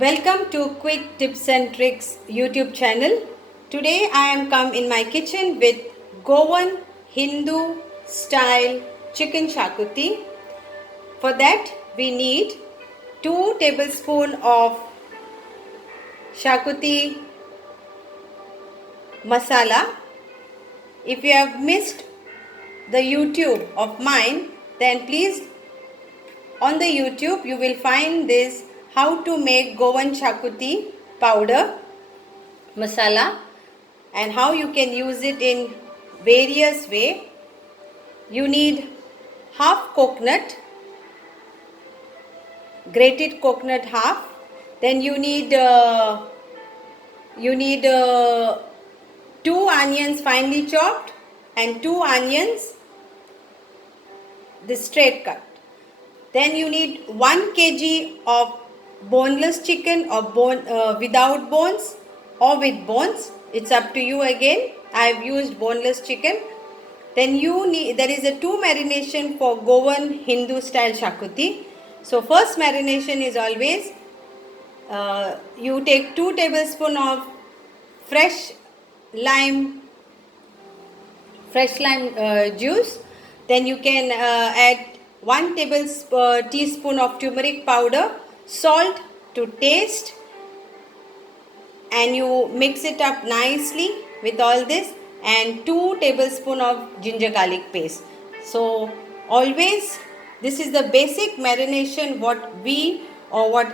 Welcome to Quick Tips and Tricks YouTube channel. Today I am come in my kitchen with Goan Hindu style chicken shakuti. For that we need 2 tablespoons of shakuti masala. If you have missed the YouTube of mine, then please on the YouTube you will find this how to make Goan shakuti powder masala and how you can use it in various way. You need half coconut, grated coconut half. Then you need 2 onions finely chopped and 2 onions the straight cut. Then you need 1 kg of boneless chicken or without bones or with bones. It's up to you again. I have used boneless chicken. Then there is a 2 marination for Goan Hindu style shakuti. So first marination is always you take 2 tablespoons of fresh lime juice. Then you can add 1 teaspoon of turmeric powder, salt to taste, and you mix it up nicely with all this, and 2 tablespoons of ginger garlic paste. So always this is the basic marination what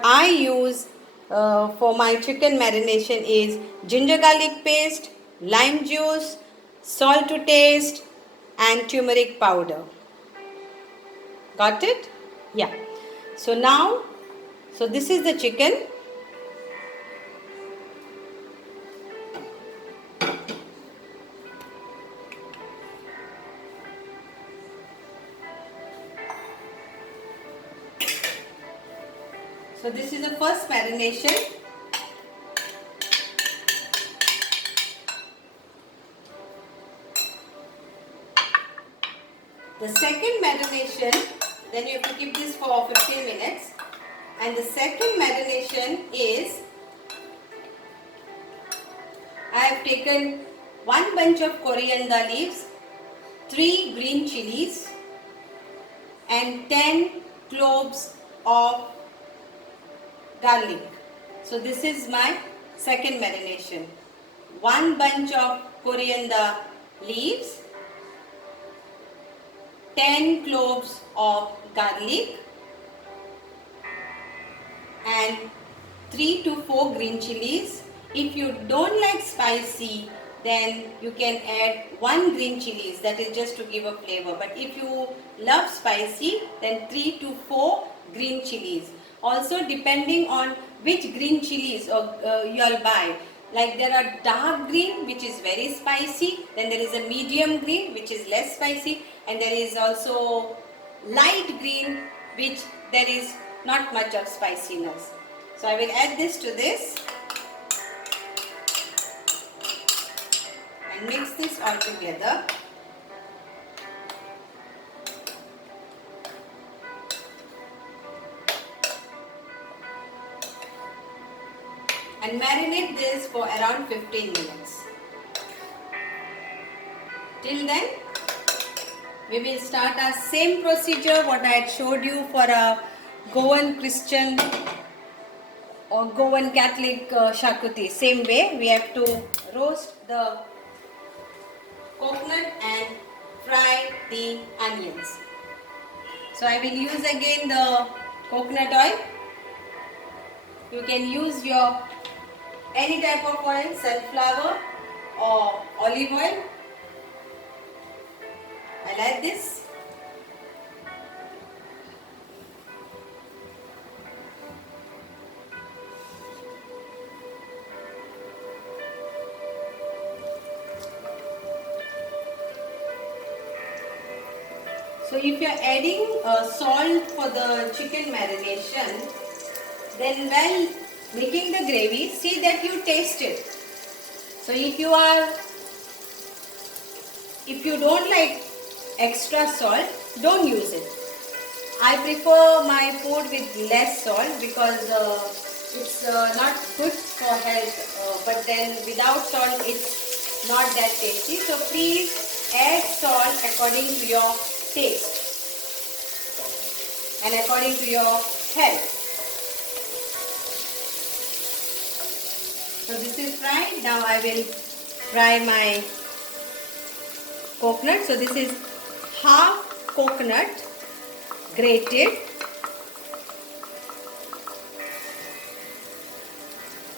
I use for my chicken marination is ginger garlic paste, lime juice, salt to taste, and turmeric powder. Got it? Yeah. So this is the chicken. So this is the first marination. The second marination, then you have to keep this for 15 minutes. And the second marination is, I have taken 1 bunch of coriander leaves, 3 green chilies, and 10 cloves of garlic. So this is my second marination. 1 bunch of coriander leaves, 10 cloves of garlic, and 3 to 4 green chilies. If you don't like spicy, then you can add 1 green chilies, that is just to give a flavor. But if you love spicy, then 3 to 4 green chilies. Also depending on which green chilies you will buy. Like there are dark green which is very spicy, then there is a medium green which is less spicy, and there is also light green which there is not much of spiciness. So I will add this to this and mix this all together. And marinate this for around 15 minutes. Till then, we will start our same procedure what I had showed you for a Goan Christian or Goan Catholic shakuti. Same way, we have to roast the coconut and fry the onions. So I will use again the coconut oil. You can use your any type of oil, sunflower or olive oil. I like this. So if you are adding salt for the chicken marination, then while making the gravy, see that you taste it. So if you don't like extra salt, don't use it. I prefer my food with less salt because it's not good for health, but then without salt it's not that tasty. So please add salt according to your taste and according to your health. So this is fried. Now I will fry my coconut. So this is half coconut grated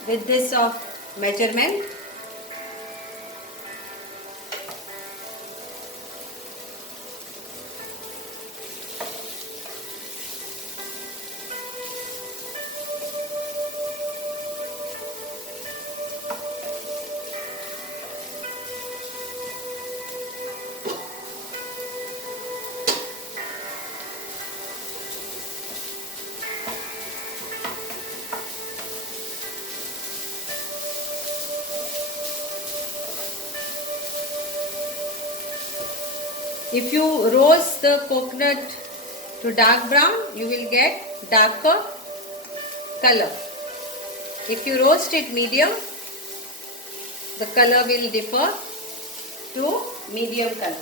with this of measurement. If you roast the coconut to dark brown, you will get darker color. If you roast it medium, the color will differ to medium color.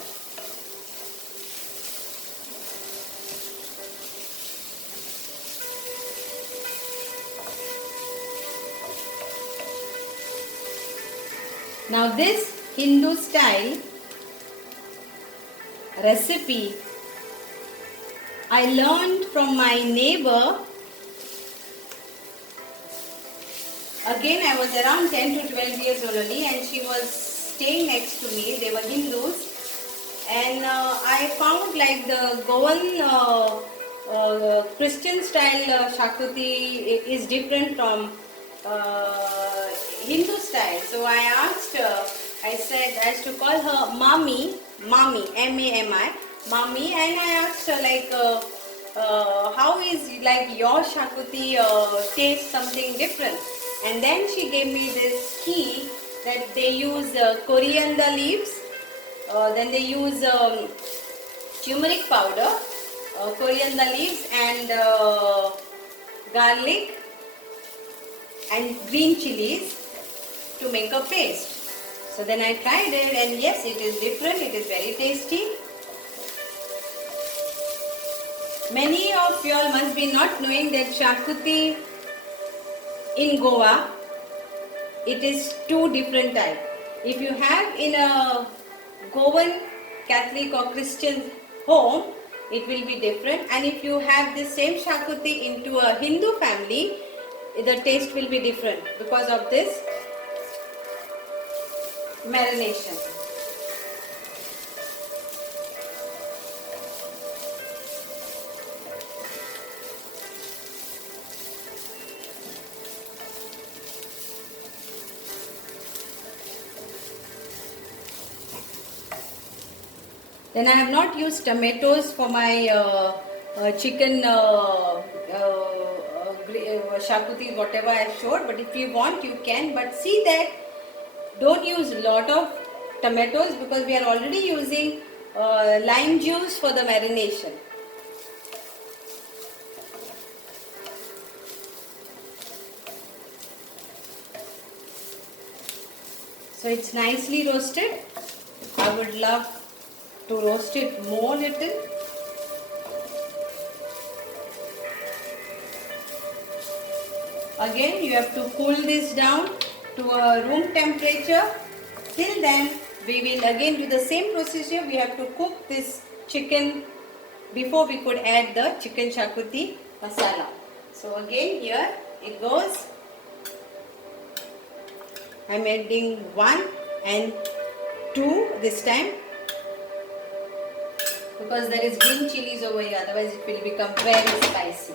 Now this Hindu style recipe I learned from my neighbor. Again, I was around 10 to 12 years old only, and she was staying next to me. They were Hindus, and I found like the Goan Christian style Shakuti is different from Hindu style. So I asked her, I said I used to call her Mami, M-A-M-I, Mami, and I asked her like how is like your Shakuti taste something different, and then she gave me this key that they use coriander leaves, then they use turmeric powder, coriander leaves and garlic and green chilies to make a paste. So then I tried it, and yes, it is different, it is very tasty. Many of you all must be not knowing that Shakuti in Goa, it is two different types. If you have in a Goan Catholic or Christian home, it will be different, and if you have the same Shakuti into a Hindu family, the taste will be different because of this marination. Then I have not used tomatoes for my chicken shakuti, whatever I have showed, but if you want you can, but see that don't use a lot of tomatoes because we are already using lime juice for the marination. So it's nicely roasted. I would love to roast it more little. Again, you have to cool this down to a room temperature. Till then, we will again do the same procedure. We have to cook this chicken before we could add the chicken shakuti masala. So again, here it goes. I am adding 1 and 2 this time because there is green chilies over here, otherwise it will become very spicy.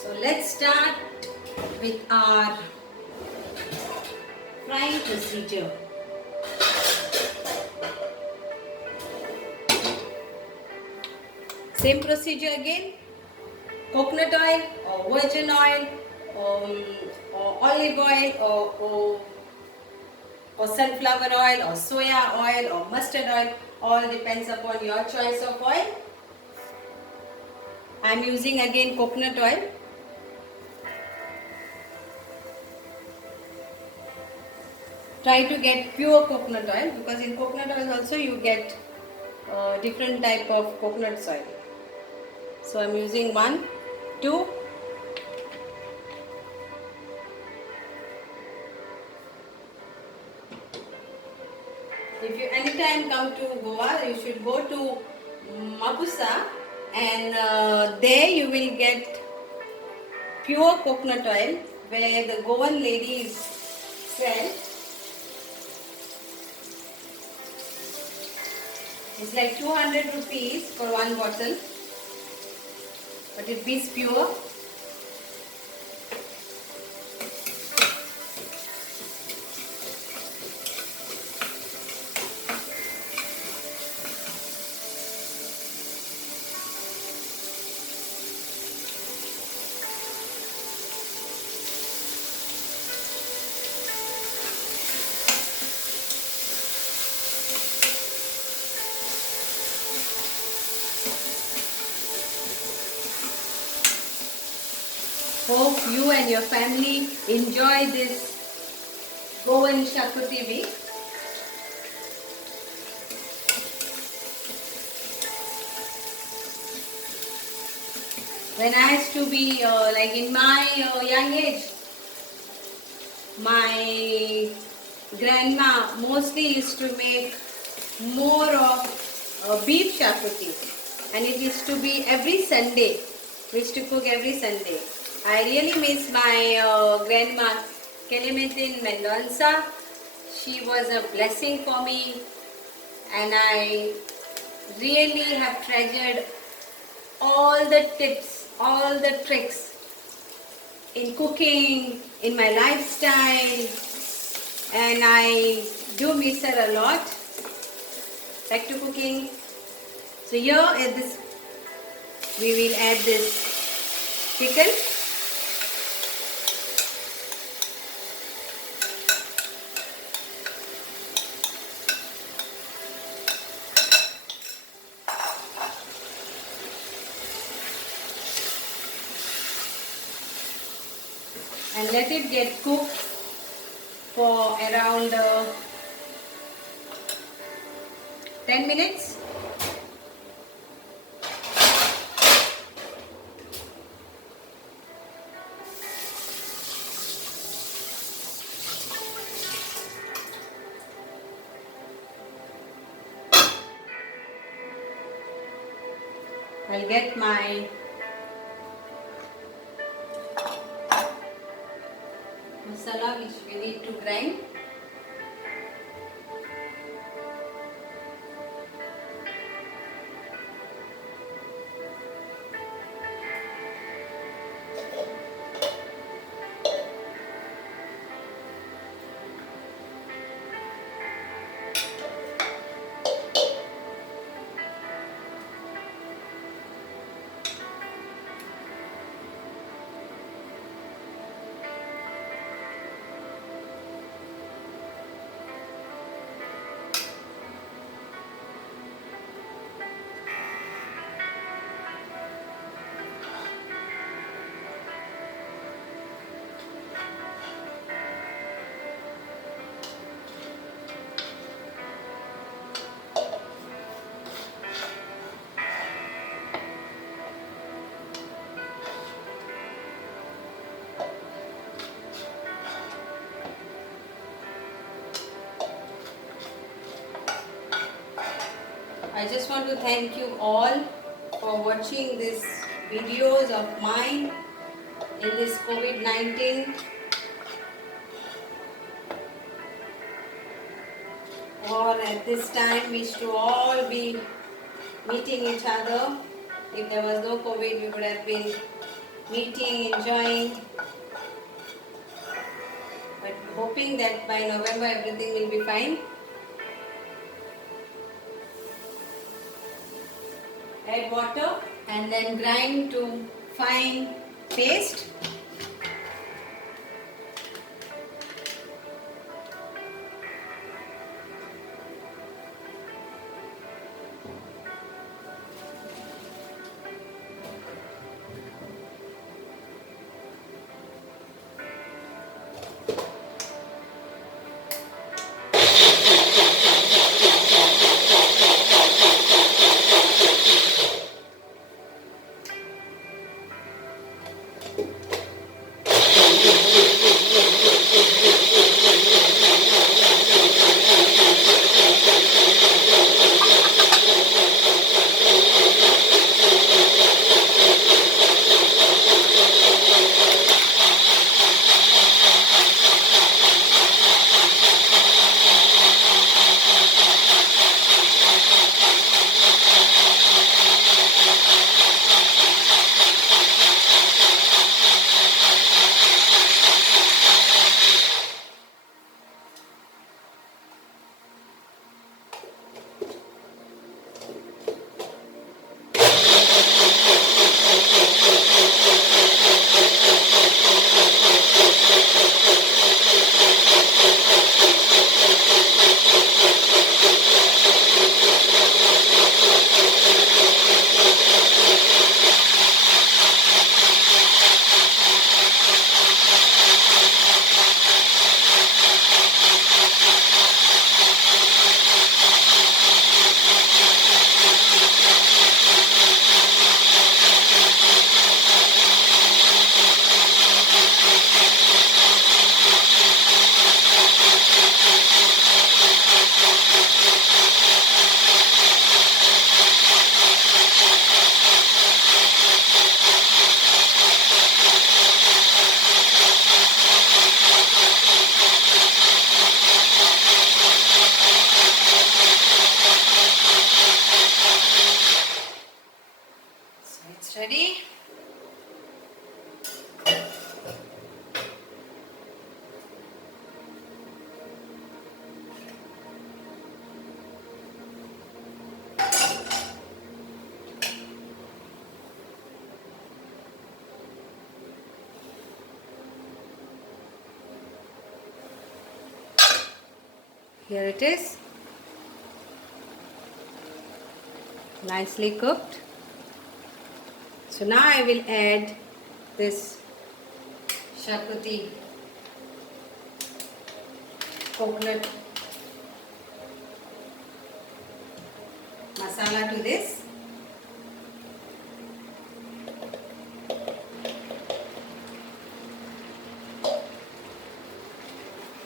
So let's start with our frying procedure. Same procedure again. Coconut oil or virgin oil or olive oil or or sunflower oil or soya oil or mustard oil, all depends upon your choice of oil. I am using again coconut oil. Try to get pure coconut oil, because in coconut oil also you get different type of coconut oil. So I am using 1, 2. If you anytime come to Goa, you should go to Mapusa, and there you will get pure coconut oil where the Goan ladies sell. It's like 200 rupees for one bottle, but it is pure. Hope you and your family enjoy this Goan Charcuterie week. When I used to be like in my young age, my grandma mostly used to make more of beef charcuterie, and it used to be every Sunday. We used to cook every Sunday. I really miss my grandma, Clementine Mendonça. She was a blessing for me, and I really have treasured all the tips, all the tricks in cooking, in my lifestyle, and I do miss her a lot. Back to cooking. So here is this, we will add this chicken. And let it get cooked for around 10 minutes. I'll get my masala which we need to grind. I just want to thank you all for watching these videos of mine in this COVID-19 or at this time. We should all be meeting each other. If there was no COVID, we would have been meeting, enjoying, but hoping that by November everything will be fine. Add water and then grind to fine paste. Here it is, nicely cooked. So now I will add this shakuti coconut masala to this.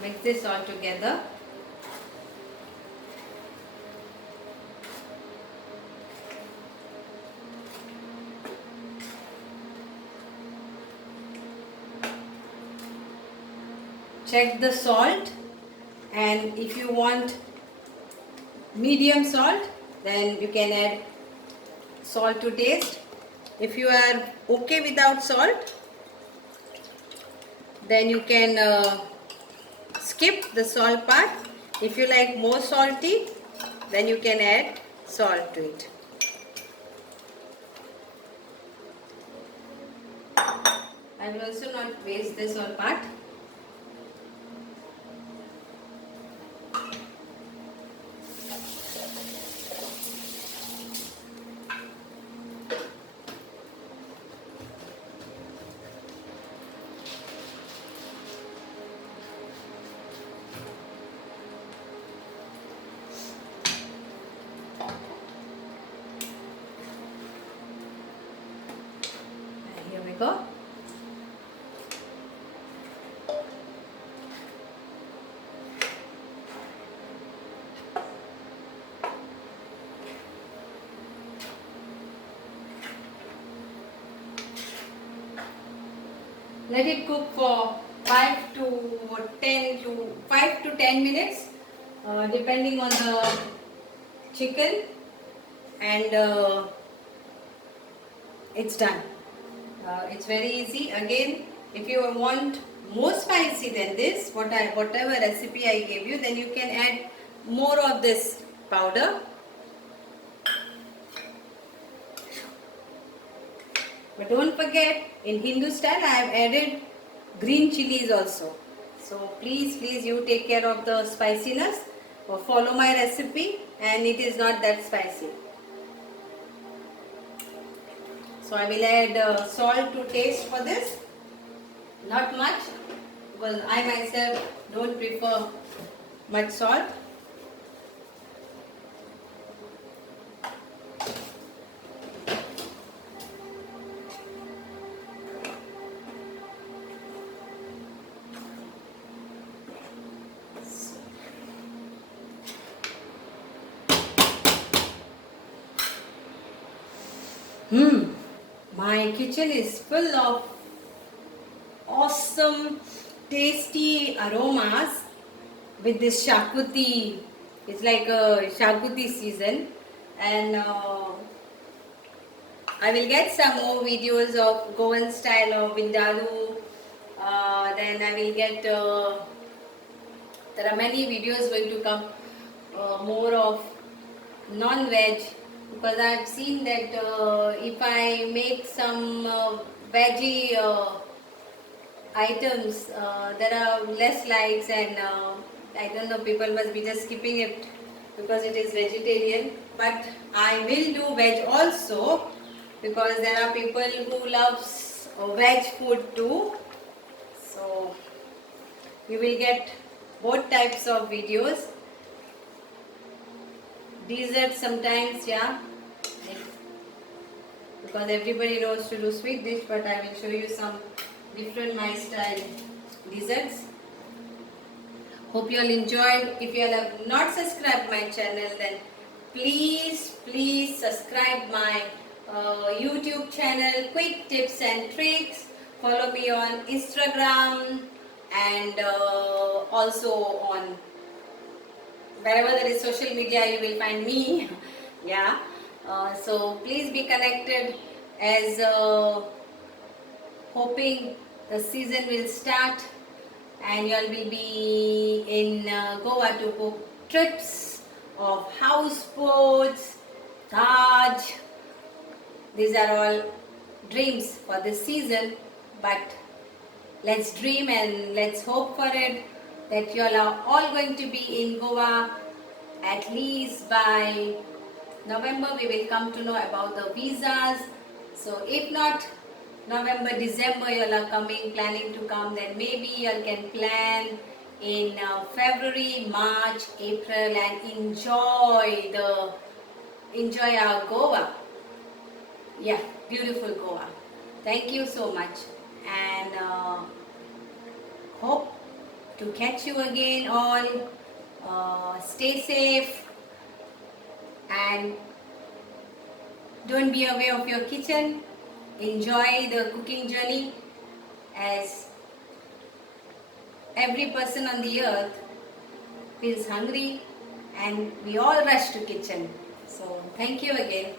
Mix this all together. Check the salt, and if you want medium salt, then you can add salt to taste. If you are okay without salt, then you can skip the salt part. If you like more salty, then you can add salt to it. I will also not waste this salt part. Here we go. Let it cook for 5 to 10 minutes, depending on the chicken, and it's done. It's very easy. Again, if you want more spicy than this, whatever recipe I gave you, then you can add more of this powder. But don't forget, in Hindu style I have added green chilies also. So please you take care of the spiciness, or follow my recipe, and it is not that spicy. So I will add salt to taste for this. Not much, because I myself don't prefer much salt. My kitchen is full of awesome, tasty aromas with this shakuti. It's like a shakuti season, and I will get some more videos of Goan style of vindaloo. Then I will get, there are many videos going to come, more of non-veg, because I have seen that if I make some veggie items, there are less likes, and I don't know, people must be just skipping it because it is vegetarian. But I will do veg also, because there are people who loves veg food too. So you will get both types of videos. Dessert sometimes, yeah, because everybody knows to do sweet dish, but I will show you some different my style desserts. Hope you all enjoyed. If you all have not subscribed my channel, then please subscribe my YouTube channel, Quick Tips and Tricks. Follow me on Instagram, and also on wherever there is social media, you will find me. Yeah. So please be connected, as hoping the season will start and you all will be in Goa to book trips of houseboats, Taj. These are all dreams for this season, but let's dream and let's hope for it. that you all are all going to be in Goa at least by November. We will come to know about the visas. So if not November, December you all are coming, planning to come, then maybe you all can plan in February, March, April and enjoy our Goa. Yeah, beautiful Goa. Thank you so much, and hope to catch you again all. Stay safe and don't be away of your kitchen. Enjoy the cooking journey, as every person on the earth feels hungry and we all rush to kitchen. So thank you again.